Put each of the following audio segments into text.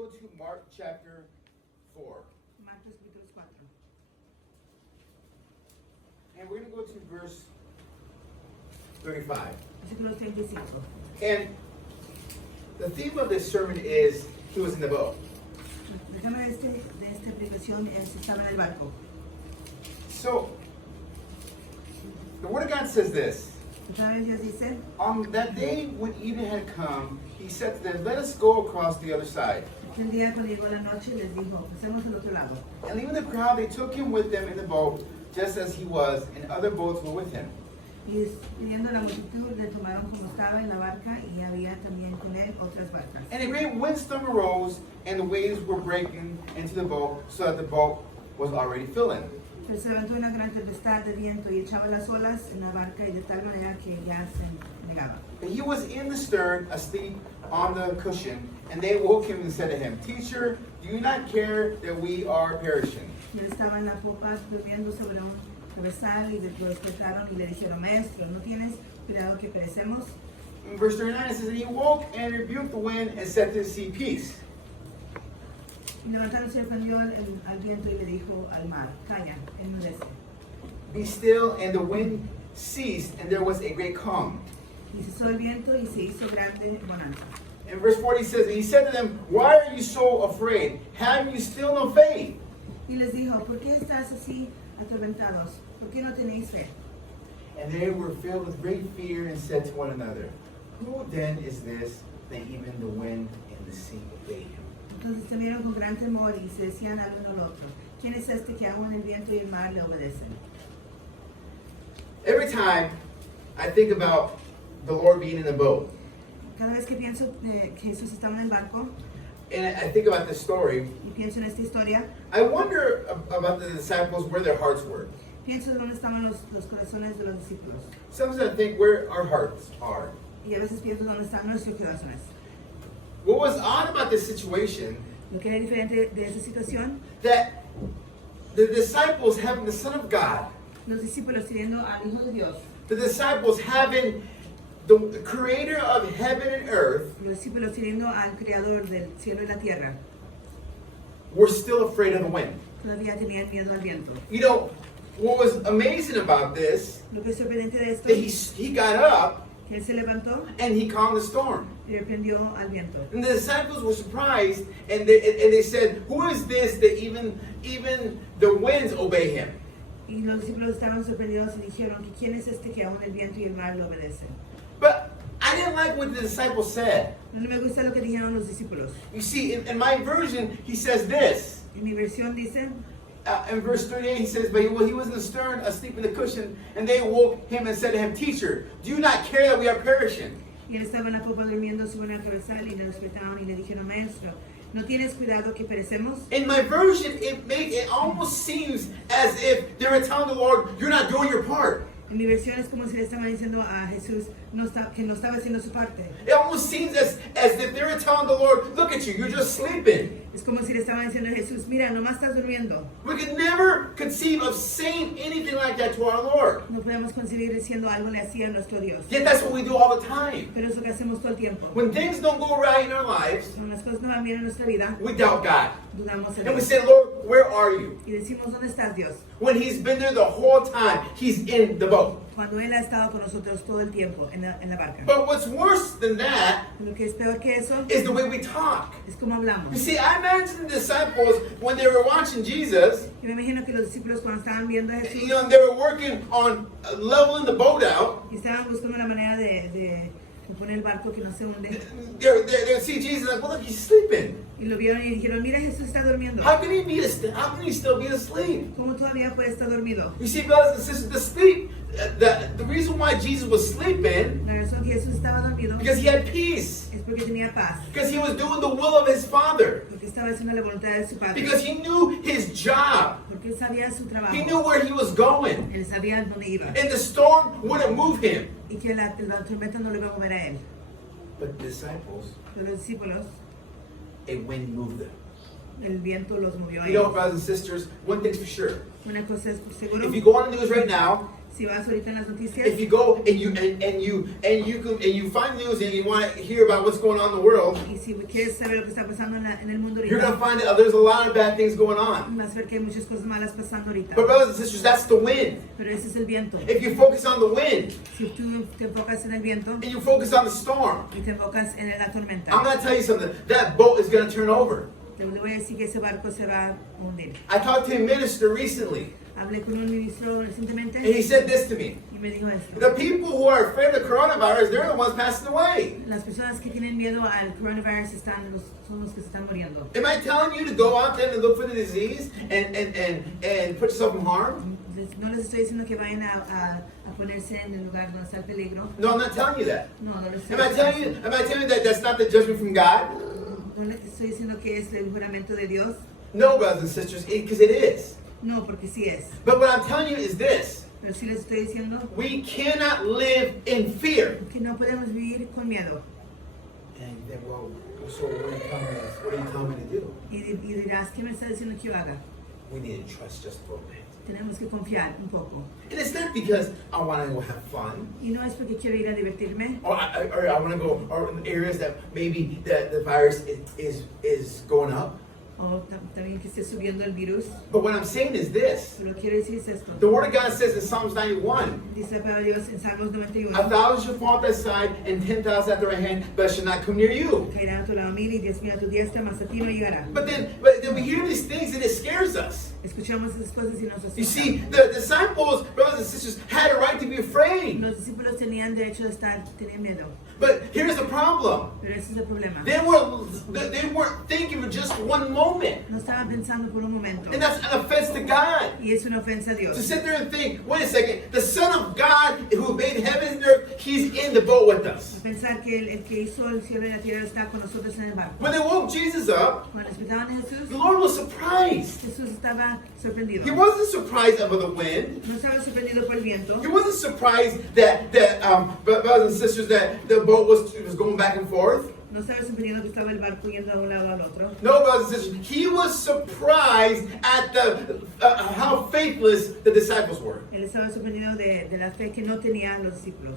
go to Mark chapter 4. Marcos capítulo 4. And we're going to go to verse 35. Versículo 35. And the theme of this sermon is he was in the boat. El tema de esta predicación es estaba en el barco. So, the Word of God says this. Otra vez Dios dice, On that day when evening had come, he said to them, let us go across the other side. aquel día cuando llegó la noche les dijo, pasemos al otro lado. And leaving the crowd, they took him with them in the boat, just as he was, and other boats were with him. Y viendo la multitud le tomaron como estaba en la barca y había también con él otras barcas. And a great windstorm arose, and the waves were breaking into the boat, so that the boat was already filling. Pero se levantó una gran tempestad de viento y echaba las olas en la barca y de tal manera que ya se negaba. And he was in the stern, asleep on the cushion, and they woke him and said to him, Teacher, do you not care that we are perishing? Y él estaba en la popa durmiendo sobre un cabezal y lo despertaron y le dijeron, Maestro, ¿no tienes cuidado que perecemos? In verse 39 it says, And he woke and rebuked the wind and said to the sea, Peace. Y levantándose ofendió al viento y le dijo al mar, calla, enmudece. Be still, and the wind ceased, and there was a great calm. Y cesó el viento y se hizo grande bonanza. And verse 40 says, And he said to them, Why are you so afraid? Have you still no faith? Y les dijo, ¿por qué estás así atormentados? ¿Por qué no tenéis fe? And they were filled with great fear and said to one another, Who then is this that even the wind and the sea obey him? Entonces temieron con gran temor y se decían al uno al otro, ¿quién es este que aún el viento y el mar le obedecen? Every time I think about the Lord being in the boat, Cada vez que pienso que Jesús estaba en el barco and I think about this story, y pienso en esta historia, I wonder about the disciples, where their hearts were. pienso de dónde estaban los corazones de los discípulos. Sometimes I think where our hearts are. Y a veces pienso dónde están nuestros corazones. What was odd about this situation, Lo que era diferente de esta situación, that the disciples having the Son of God, los discípulos sirviendo al Hijo de Dios, the disciples having the creator of heaven and earth, los discípulos sirviendo al Creador del cielo y la tierra, were still afraid of the wind. todavía tenían miedo al viento. You know, what was amazing about this, Lo que es sorprendente de esto, that he got up que él se levantó and he calmed the storm. y reprendió al viento. And the disciples were surprised, and they said, Who is this that even the winds obey him? Y los discípulos estaban sorprendidos y dijeron que quién es este que aún el viento y el mar le obedecen. But I didn't like what the disciples said. No me gusta lo que dijeron los discípulos. You see, in my version, he says this. En mi versión dice, In verse 38, he says, But he was in the stern, asleep in the cushion, and they woke him and said to him, Teacher, do you not care that we are perishing? y él estaba en la popa durmiendo sobre una cabezal y le despertaron y le dijeron, Maestro, ¿no tienes cuidado que perecemos? In my version, it almost seems as if they were telling the Lord, You're not doing your part. En mi versión es como si le estaban diciendo a Jesús que no estaba haciendo su parte. It almost seems as if they were telling the Lord, Look at you, you're just sleeping. Es como si le estaban diciendo a Jesús, mira, nomás estás durmiendo. We could never conceive of saying anything like that to our Lord. No podemos concebir diciendo algo le hacía a nuestro Dios. Yet that's what we do all the time. Pero es lo que hacemos todo el tiempo. When things don't go right in our lives, Cuando las cosas no van bien en nuestra vida, we doubt God. dudamos en And we Dios. say, Lord, where are you? Y decimos, ¿dónde estás, Dios? When he's been there the whole time, he's in the boat. Cuando Él ha estado con nosotros todo el tiempo en la barca. But what's worse than that Lo que es peor que eso is the way we talk. es como You hablamos. see, I imagine the disciples, when they were watching Jesus, Yo me imagino que los discípulos cuando estaban viendo a Jesús they were working on leveling the boat out. y estaban buscando una manera de poner el barco que no se hunde. They would see Jesus like, well, look, he's sleeping. Y lo vieron y dijeron, mira, Jesús está durmiendo. How can he still be asleep? ¿Cómo todavía puede estar dormido? You see, brothers and sisters, the sleep, the reason why Jesus was sleeping, La razón que Jesús estaba dormido because he had peace, es porque tenía paz. because he was doing the will of his Father, Porque estaba haciendo la voluntad de su Padre. because he knew his job. Porque Él sabía su trabajo. He knew where he was going, Él sabía dónde iba. and the storm wouldn't move him. Y que la tormenta no le iba a mover a Él. But the disciples, Pero los discípulos, a wind moved them. el viento los movió a You know, ellos. brothers and sisters, one thing's for sure. Una cosa es seguro, If you go on the news right now, Si vas ahorita en las noticias If you go and you find news and you want to hear about what's going on in the world, y si quieres saber lo que está pasando en el mundo you're going to ahorita, find that there's a lot of bad things going on. vas a ver que hay muchas cosas malas pasando ahorita. But brothers and sisters, that's the wind. Pero ese es el viento. If you focus on the wind Si tú te enfocas en el viento and you focus on the storm, y te enfocas en la tormenta, I'm going to tell you something. That boat is going to turn over. te voy a decir que ese barco se va a hundir. I talked to a minister recently, Hablé con un ministro recientemente and he said this to me. y me dijo esto. The people who are afraid of coronavirus, they're the ones passing away. Las personas que tienen miedo al coronavirus son los que se están muriendo. Am I telling you to go out there and look for the disease and put yourself in harm? No les estoy diciendo que vayan a ponerse en el lugar donde está el peligro. No, I'm not telling you that. No, no les estoy Am I telling you that that's not the judgment from God? No les estoy diciendo que es el juramento de Dios. No, brothers and sisters, because it is. No, porque sí es. But what I'm telling you is this. Pero sí les estoy diciendo We cannot live in fear. que no podemos vivir con miedo. And then, well, so what are you telling me to do? Y dirás, ¿qué me está diciendo que yo haga? We need to trust just a little bit. Tenemos que confiar un poco. And it's not because I want to go have fun, Y no es porque quiero ir a divertirme, or I want to go or areas that maybe the virus is going up. o también que esté subiendo el virus. But what I'm saying is this. Lo que quiero decir es esto. The Word of God says in Psalms 91, Dice la palabra de Dios en Salmos 91. 1,000 shall fall at thy side and 10,000 at thy right hand, but it shall not come near you. Caerán a tu lado 1000 y 10,000 a tu diestra, mas a ti no llegará. But then we hear these things and it scares us. Escuchamos esas cosas y nos You see, asustan. the disciples, brothers and sisters, had a right to be afraid. Los discípulos tenían derecho de tener miedo. But here's the problem. Pero ese es el problema. They weren't thinking for just one moment. No estaban pensando por un momento. And that's an offense to God. Y es una ofensa a To Dios. sit there and think, wait a second, the Son of God who made heaven and earth, He's in the boat with us. Pensar que el que hizo el cielo y la tierra está con nosotros en el barco. When they woke Jesus up, Cuando esperaban a Jesús, the Lord was surprised. Jesús estaba sorprendido. He wasn't surprised over the wind. No estaba sorprendido por el viento. He wasn't surprised that brothers and sisters, that the boat was going back and forth. No estaba sorprendido que estaba el barco yendo de un lado al otro. No, brothers and sisters, he was surprised at how faithless the disciples were. Él estaba sorprendido de la fe que no tenían los discípulos.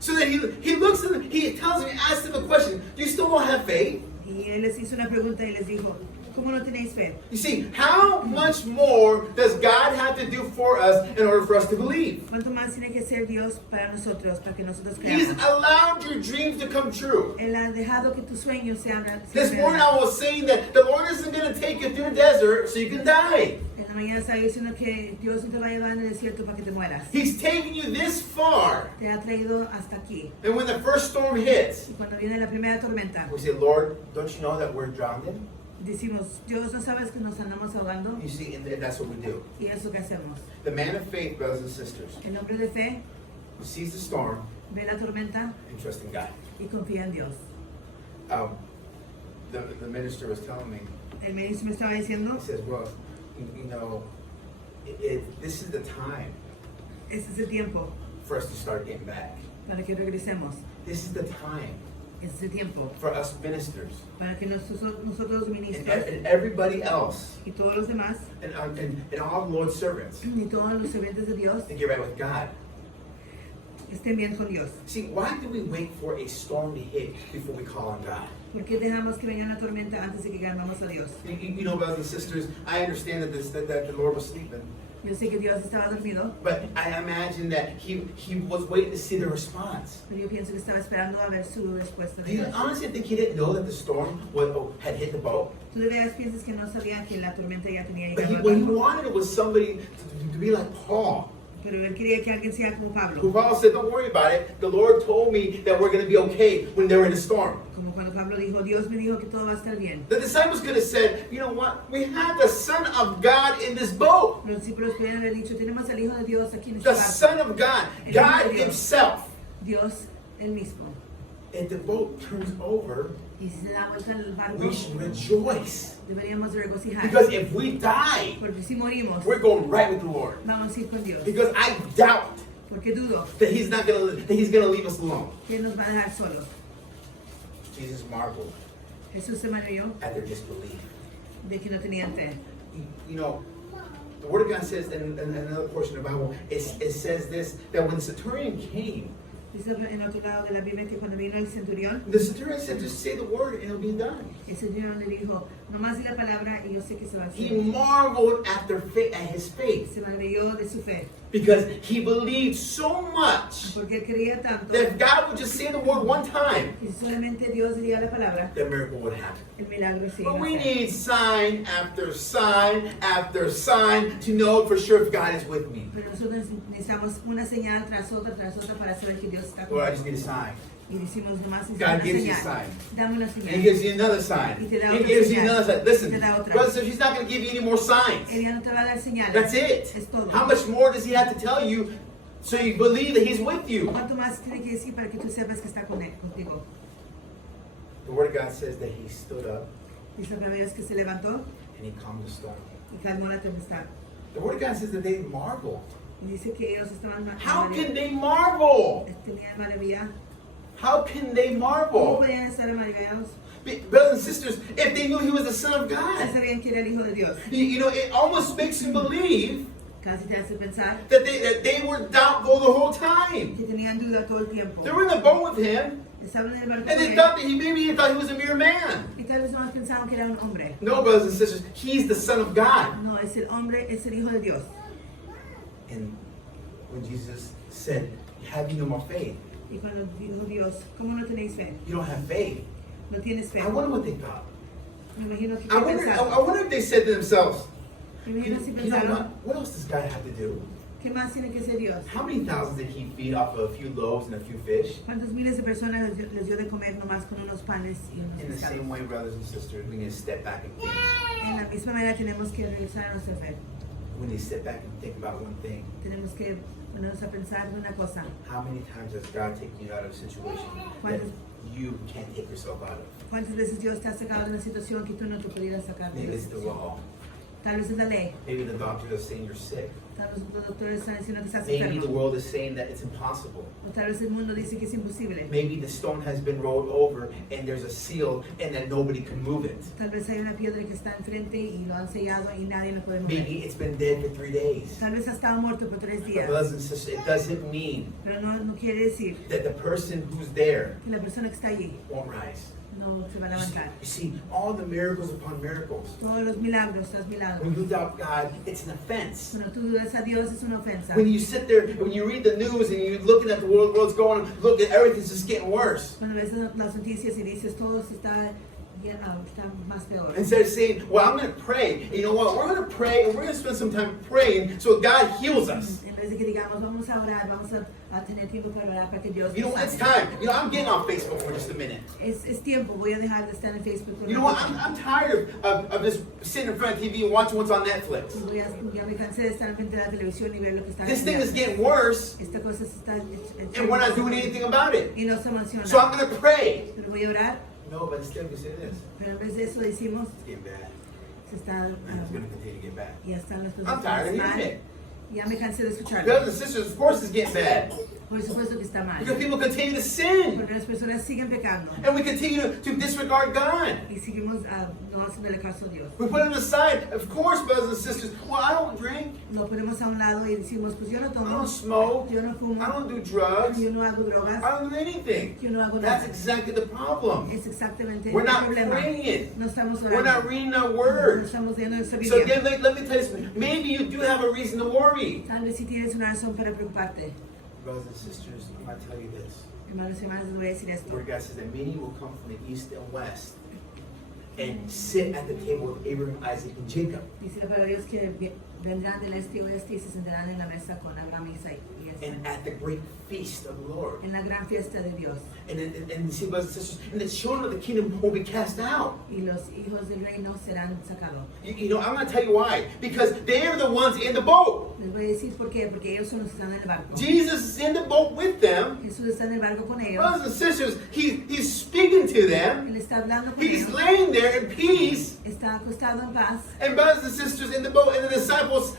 So that he looks at them, he tells them, he asks them a question. You still don't have faith? Y él les hizo una pregunta y les dijo, ¿cómo no tenéis fe? You see, how much more does God have to do for us in order for us to believe? ¿Cuánto más tiene que ser Dios para nosotros, para que nosotros He's creamos? allowed your dreams to come true. Él ha dejado que tus sueños sean This morning I was saying that the Lord isn't going to take you through the desert so you can die. En la mañana estaba diciendo que Dios no te va a llevar en el desierto para que te mueras. He's taking you this far. Te ha traído hasta aquí. And when the first storm hits, Y cuando viene la primera tormenta, we say, Lord, don't you know that we're drowning? decimos, Dios, ¿no sabes que nos andamos ahogando? You see, and that's what we do. Y eso que hacemos. The man of faith, brothers and sisters, El hombre de fe who sees the storm ve la tormenta and trusts in God. y confía en Dios. The minister was telling me, El ministro me estaba diciendo, he says, well, you know, this is the time este es el tiempo for us to start getting back. para que regresemos. This is the time Este es el tiempo for us ministers para que nosotros and, ministros and everybody else y todos los demás and all the Lord's servants y todos los sirvientes de Dios to get right with God. estén bien con Dios. See, why do we wait for a storm to hit before we call on God? ¿Por qué dejamos que venga una tormenta antes de que llamamos a Dios? You know, brothers and sisters, I understand that the Lord was sleeping, Yo sé que Dios estaba dormido, but I imagine that he was waiting to see the response. pero yo pienso que estaba esperando a ver su respuesta. Do you honestly think he didn't know that the storm had hit the boat? ¿Tú de veras piensas que no sabía que la tormenta ya tenía But llegado what al he barco? wanted was somebody to be like Paul. Pero él quería que alguien sea como Who Pablo. Paul said, don't worry about it. The Lord told me that we're going to be okay when they're in a storm. Como cuando Pablo dijo, Dios me dijo que todo va a estar bien. The disciples could have said, you know what? We have the Son of God in this boat. Los discípulos podrían haber dicho, tenemos al Hijo de Dios aquí en este The barco. Son of God. God Himself. Dios el mismo. If the boat turns over, Y si se da vuelta el barco, we should rejoice. deberíamos de regocijar. Because if we die, Porque si morimos, we're going right with the Lord. vamos a ir con Dios. Because I doubt Porque dudo that He's gonna leave us alone. que Él nos va a dejar solos. Jesus marveled Jesús se maravilló at their disbelief. de que no tenían fe. You know, The Word of God says in another portion of the Bible, it says this, that when the centurion came, Dice en otro lado de la Biblia que cuando vino el centurión, the centurion said, just say the word and it'll be done. el centurión le dijo, nomás di la palabra y yo sé que se va a He hacer. marveled at his faith Se maravilló de su fe, because he believed so much porque él creía tanto that if God would just say the word one time, que si solamente Dios diría la palabra, the miracle would happen. el milagro se iba But a we hacer. need sign after sign after sign to know for sure if God is with me. Pero nosotros necesitamos una señal tras otra para saber que Dios está con Lord, I nosotros. just need a sign. Y decimos nomás God una gives you a señal. sign. Dame una And señal. he gives you another sign. Y te da He otra gives you señal. another sign. Listen, Te da otra. brothers, he's not going to give you any more signs. Ella no te va a dar señales. That's it. Es todo. How much more does he have to tell you so you believe that he's with you? ¿Cuánto más tiene que decir para que tú sepas que está con él, contigo? The Word of God says that he stood up Dice la primera vez que se levantó and he calmed the storm. y calmó la tempestad. The Word of God says that they marveled. Y dice que ellos estaban How can they marvel? tenían maravilla. How can they ¿Cómo marvel? podían estar maravillados? Brothers and sisters, if they knew he was the Son of Ya God, sabían que era el Hijo de Dios. you know, it almost makes you believe Casi te hace pensar that they were doubtful the whole time. que tenían duda todo el tiempo. They were in the boat with him, Estaban en el barco and they con thought él. that he thought he was a mere man. Y tal vez nomás pensaban que era un hombre. No, brothers and sisters, he's the Son of God. No, es el hombre, es el Hijo de Dios. And when Jesus said, "Have you no more faith?" Y cuando dijo Dios, ¿cómo no tenéis fe? You don't have faith. No tienes fe. I wonder what they thought. Me imagino que I wonder if they said to themselves, Me imagino si you know pensaron, what else does God have to do? ¿qué más tiene que ser Dios? How many thousands did he feed off of a few loaves and a few fish? ¿Cuántos miles de personas les dio de comer nomás con unos panes y unos In the same pescados? way, brothers and sisters, we need to step back and think. En la misma manera tenemos que regresar a nuestra fe. We need to step back and think about one thing. Tenemos que ponernos a pensar en una cosa. How many times has God taken you out of a situation that you can't take yourself out of? ¿Cuántas veces Dios te ha sacado de una situación que tú no te pudieras sacar de Maybe la it's the situación? law. Tal vez es la ley. Maybe the doctors are saying you're sick. Tal vez los doctores están diciendo que estás Maybe the enfermo. world is saying that it's impossible. O tal vez el mundo dice que es imposible. Maybe the stone has been rolled over and there's a seal and that nobody can move it. Tal vez hay una piedra que está enfrente y lo han sellado y nadie lo puede mover. Maybe it's been dead for 3 days. Tal vez ha estado muerto por 3 But días. brothers and sisters, it doesn't mean Pero no quiere decir that the person who's there que la persona que está allí won't rise. no se va a You see, levantar. you see, all the miracles upon miracles. Todos los milagros, tras milagros. When you doubt God, it's an offense. Cuando tú dudas a Dios es una ofensa. When you sit there, when you read the news and you're looking at the world's going, look at everything's just getting worse. Cuando ves las noticias y dices todo se está más peor. Instead of saying, well, I'm going to pray. And you know what? We're going to pray and we're going to spend some time praying so God heals us. En vez de que digamos vamos a orar, vamos a tener tiempo para orar para que Dios You know nos what? It's sane. time. You know, I'm getting on Facebook for just a minute. Es tiempo, voy a dejar de estar en Facebook. por You know un what? poco. I'm tired of just sitting in front of TV and watching what's on Netflix. Ya me cansé de estar frente a la televisión y ver lo que está This thing is haciendo. getting worse Esta cosa se está and we're not doing anything about it. y no se menciona. So I'm going to pray. Pero voy a orar, No, but instead we say this. pero en vez de eso decimos It's getting bad. se está And it's going to continue to get bad. ya están las I'm cosas tired of mal. hearing it. Ya me cansé de escucharlo. Brothers and sisters, of course it's getting bad. Por supuesto que está mal. Because people continue to sin. Porque las personas siguen pecando And we continue to disregard God. y seguimos no haciéndole caso a Dios. We put it aside. Of course, brothers and sisters, well, I don't drink. Lo ponemos a un lado y decimos, pues yo no I tomo, don't smoke. yo no fumo, I don't do drugs. yo no hago drogas, I don't do anything. yo no hago That's nada. exactly the problem. Es exactamente We're el not problema. praying it. No estamos We're not orando. reading our No words. estamos viendo nuestra So Biblia. again, let me tell you something. Maybe you do have a reason to worry. Tal vez si tienes una razón para preocuparte. Brothers and sisters, I'm going to tell you this. Hermanos y hermanas, les voy a decir The esto. Word of God says that many will come from the east and west and sit at the table of Abraham, Isaac, and Jacob. Dice la palabra de Dios que vendrán del este y oeste y se sentarán en la mesa con Abraham, Isaac y Isaac. And at the great feast of the Lord. En la gran fiesta de Dios. And you see, brothers and sisters, and the children of the kingdom will be cast out. Y los hijos del reino serán sacados. You know, I'm going to tell you why. Because they're the ones in the boat. Les voy a decir por qué. Porque ellos son los que están en el barco. Jesus is in the boat with them. Jesús está en el barco con ellos. Brothers and sisters, he's speaking to them. Él está hablando con He's ellos. laying there in peace. Está acostado en paz. And brothers and sisters in the boat, and the disciples,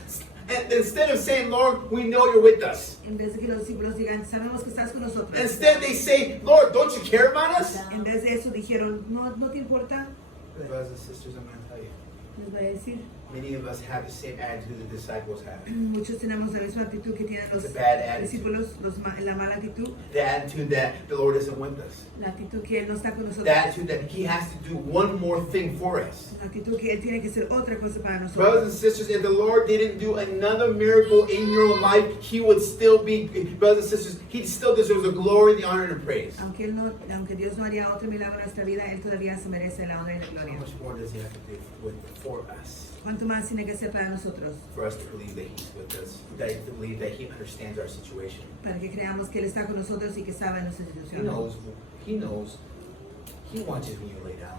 and instead of saying, Lord, we know you're with us. En vez de que los discípulos digan, sabemos que estás con nosotros. Instead they say, Lord, don't you care about us? En vez de eso dijeron, no te importa. Brothers and sisters, I'm going to tell you. Les voy a decir, Many of us have the same attitude the disciples had. muchos tenemos la misma actitud que tienen los It's a bad attitude. discípulos, la mala actitud, The attitude that the Lord isn't with us. la actitud que Él no está con The nosotros, attitude that He has to do one more thing for us. la actitud que Él tiene que hacer otra cosa para Brothers nosotros. and sisters, if the Lord didn't do another miracle in your life, He would still be, brothers and sisters, He still deserves the glory, the honor, and the praise. Aunque Dios no haría otro milagro en nuestra vida, Él todavía se merece la honra y la How gloria. much more does He have to do for us? ¿Cuánto más tiene que hacer para nosotros? For us to believe that He's with us, to believe that He understands our situation. Para que creamos que Él está con nosotros y que sabe nuestra He situación. knows, He watches when you lay down.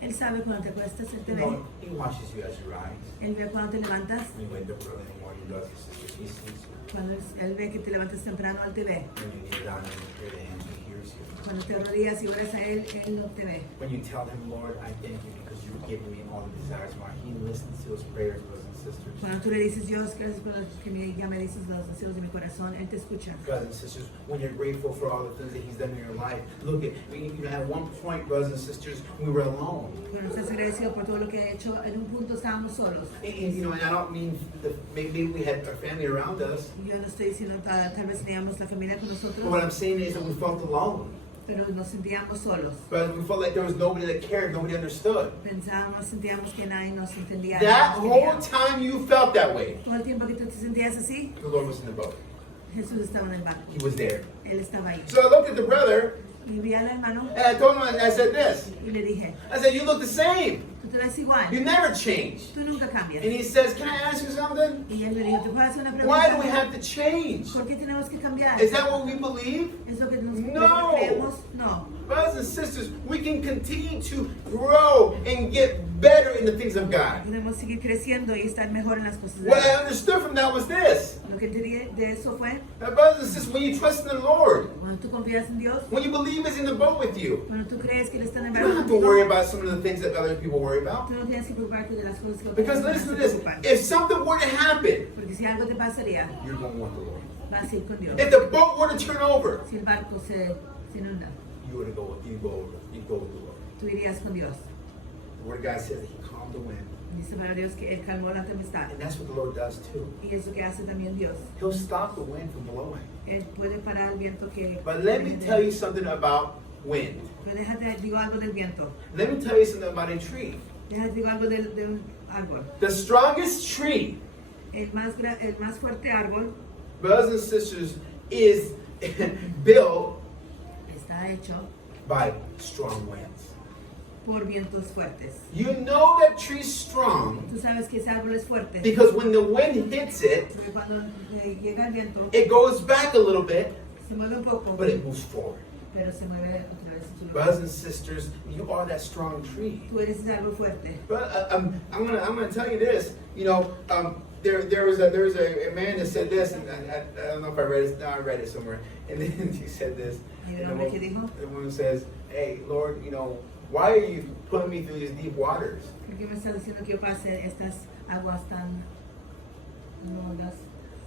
Él sabe cuando te acuestas, Él te You ve. know, He watches you as you rise. Él ve cuando te levantas. When you wake up early in the morning, brothers and sisters, He sees you. Cuando Él ve que te levantas temprano, Él te ve. When you kneel down and you pray to Him, He hears you. Cuando te arrodillas y oras a Él, Él no te ve. When you tell Him, Lord, I thank you because you've given me all the desires of my heart, He listens to those prayers, brothers and sisters. Cuando tú le dices, Dios, gracias por lo que ya me dices los deseos de mi corazón, Él te escucha. Brothers and sisters, when you're grateful for all the things that He's done in your life, look at, at one point, brothers and sisters, we were alone. Cuando estás agradecido por todo lo que ha hecho, en un punto estábamos solos. And I don't mean, maybe we had our family around us, Yo no estoy diciendo tal vez teníamos la familia con but what I'm nosotros, saying is that we felt alone. pero nos sentíamos solos. But we felt like there was nobody that cared, nobody understood. Pensábamos, sentíamos que nadie nos entendía. That nos whole quería. time you felt that way, Todo el tiempo que tú te sentías así, the Lord was in the boat. Jesús estaba en el barco. He was there. Él estaba ahí. So I looked at the brother, Y vi al hermano and I told him, and I said this. y le dije, I said, you look the same. tú te ves igual, You never change. tú nunca cambias. And he says, can I ask you something? Y él me dijo, ¿te puedo hacer una Why do we pregunta? have to change? ¿Por qué tenemos que cambiar? Is that what we believe? ¿Es lo que nos No. creemos? No. Brothers and sisters, we can continue to grow and get better in the things of God. Podemos seguir creciendo y estar mejor en las cosas de What I Dios. understood from that was this. Lo que entendí de eso fue, Now, brothers and sisters, when you trust in the Lord, cuando tú confías en Dios, when you believe He's in the boat with you, cuando tú crees que Él está en el you don't have to barco worry contigo, about some of the things that other people worry about. tú no tienes que preocuparte de las cosas que otras Because personas listen to se this, preocupan. if something were to happen, Porque si algo te pasaría, you're going to want the Lord. vas a ir con Dios. If the boat were to turn over, Si el barco se inunda, you would go with the Lord. tú irías con Dios. The Word of God says that He calmed the wind. Dice para Dios que Él calmó la tempestad. And that's what the Lord does too. Y es lo que hace también Dios. He'll stop the wind from blowing. Él puede parar el viento que... But let me tell you something about wind. Pero déjate, digo algo del viento. Let me tell you something about a tree. Déjate, digo algo de un árbol. The strongest tree, El más fuerte árbol brothers and sisters, is built está hecho by strong winds. por vientos fuertes. You know that tree's strong Tú sabes que ese árbol es fuerte. because when the wind hits it, Porque cuando llega el viento, it goes back a little bit, se mueve un poco, but it moves forward. pero se mueve otra vez en su lugar. Brothers and sisters, you are that strong tree. Tú eres ese árbol fuerte. But I'm gonna tell you this. You know, there was a man that said this, and I don't know if I read it. No, I read it somewhere. And then he said this. Hay un And hombre que dijo, the woman says, "Hey, Lord, you know, why are you putting me through these deep waters?" ¿por qué me estás diciendo que yo pase estas aguas tan hondas?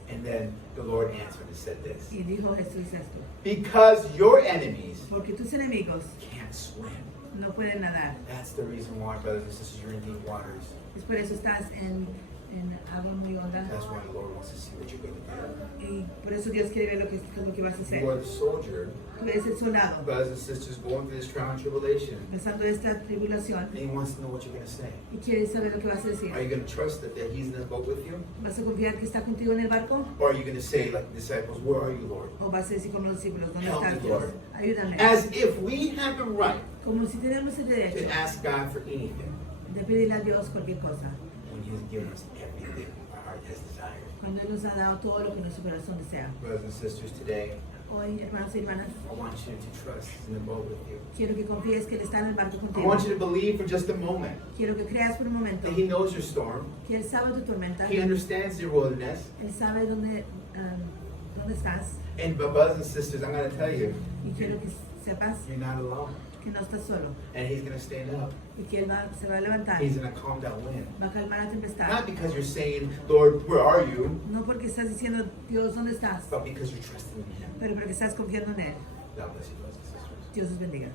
And then the Lord answered and said this: Y dijo Jesús esto, "Because your enemies porque tus enemigos can't swim. no pueden nadar. That's the reason why, brothers and sisters, you're in deep waters. Es por eso estás en agua muy honda. That's why the Lord wants to see what you're going to Y por eso Dios quiere ver lo que vas a do. hacer. You are the soldier, Tú eres el soldado, brothers and sisters, going through this trial and tribulation. pasando esta tribulación, And He wants to know what you're going to say. y quieres saber lo que vas a decir. Are you going to trust that He's in the boat with you? ¿Vas a confiar que está contigo en el barco? Or are you going to say, like the disciples, "Where are you, Lord?" ¿O vas a decir como los discípulos, ¿dónde Help estás me, Dios? Lord. Ayúdame. As if we have the right Como si tenemos el to derecho ask God for anything de pedirle a Dios cualquier cosa. when He has given us everything our heart has desired. Cuando Él nos ha dado todo lo que nuestro corazón desea. Brothers and sisters, today, Hoy, hermanos y hermanas, I want you to trust He's in the boat with you. quiero que confíes que Él está en el barco I contigo. want you to believe for just a moment Quiero que creas por un momento that He knows your storm. que Él sabe tu tormenta. He understands your wilderness. Él sabe dónde estás. And but brothers and sisters, I'm going to tell you, Y quiero que sepas you're not alone. que no estás solo. And He's going to stand up. Y que Él se va a levantar. He's going to calm that wind. Va a calmar la tempestad. Not because you're saying, "Lord, where are you?" No porque estás diciendo, Dios, ¿dónde estás? but because you're trusting in Him. Pero porque estás confiando en Él. God bless you, brothers and sisters. Dios os bendiga.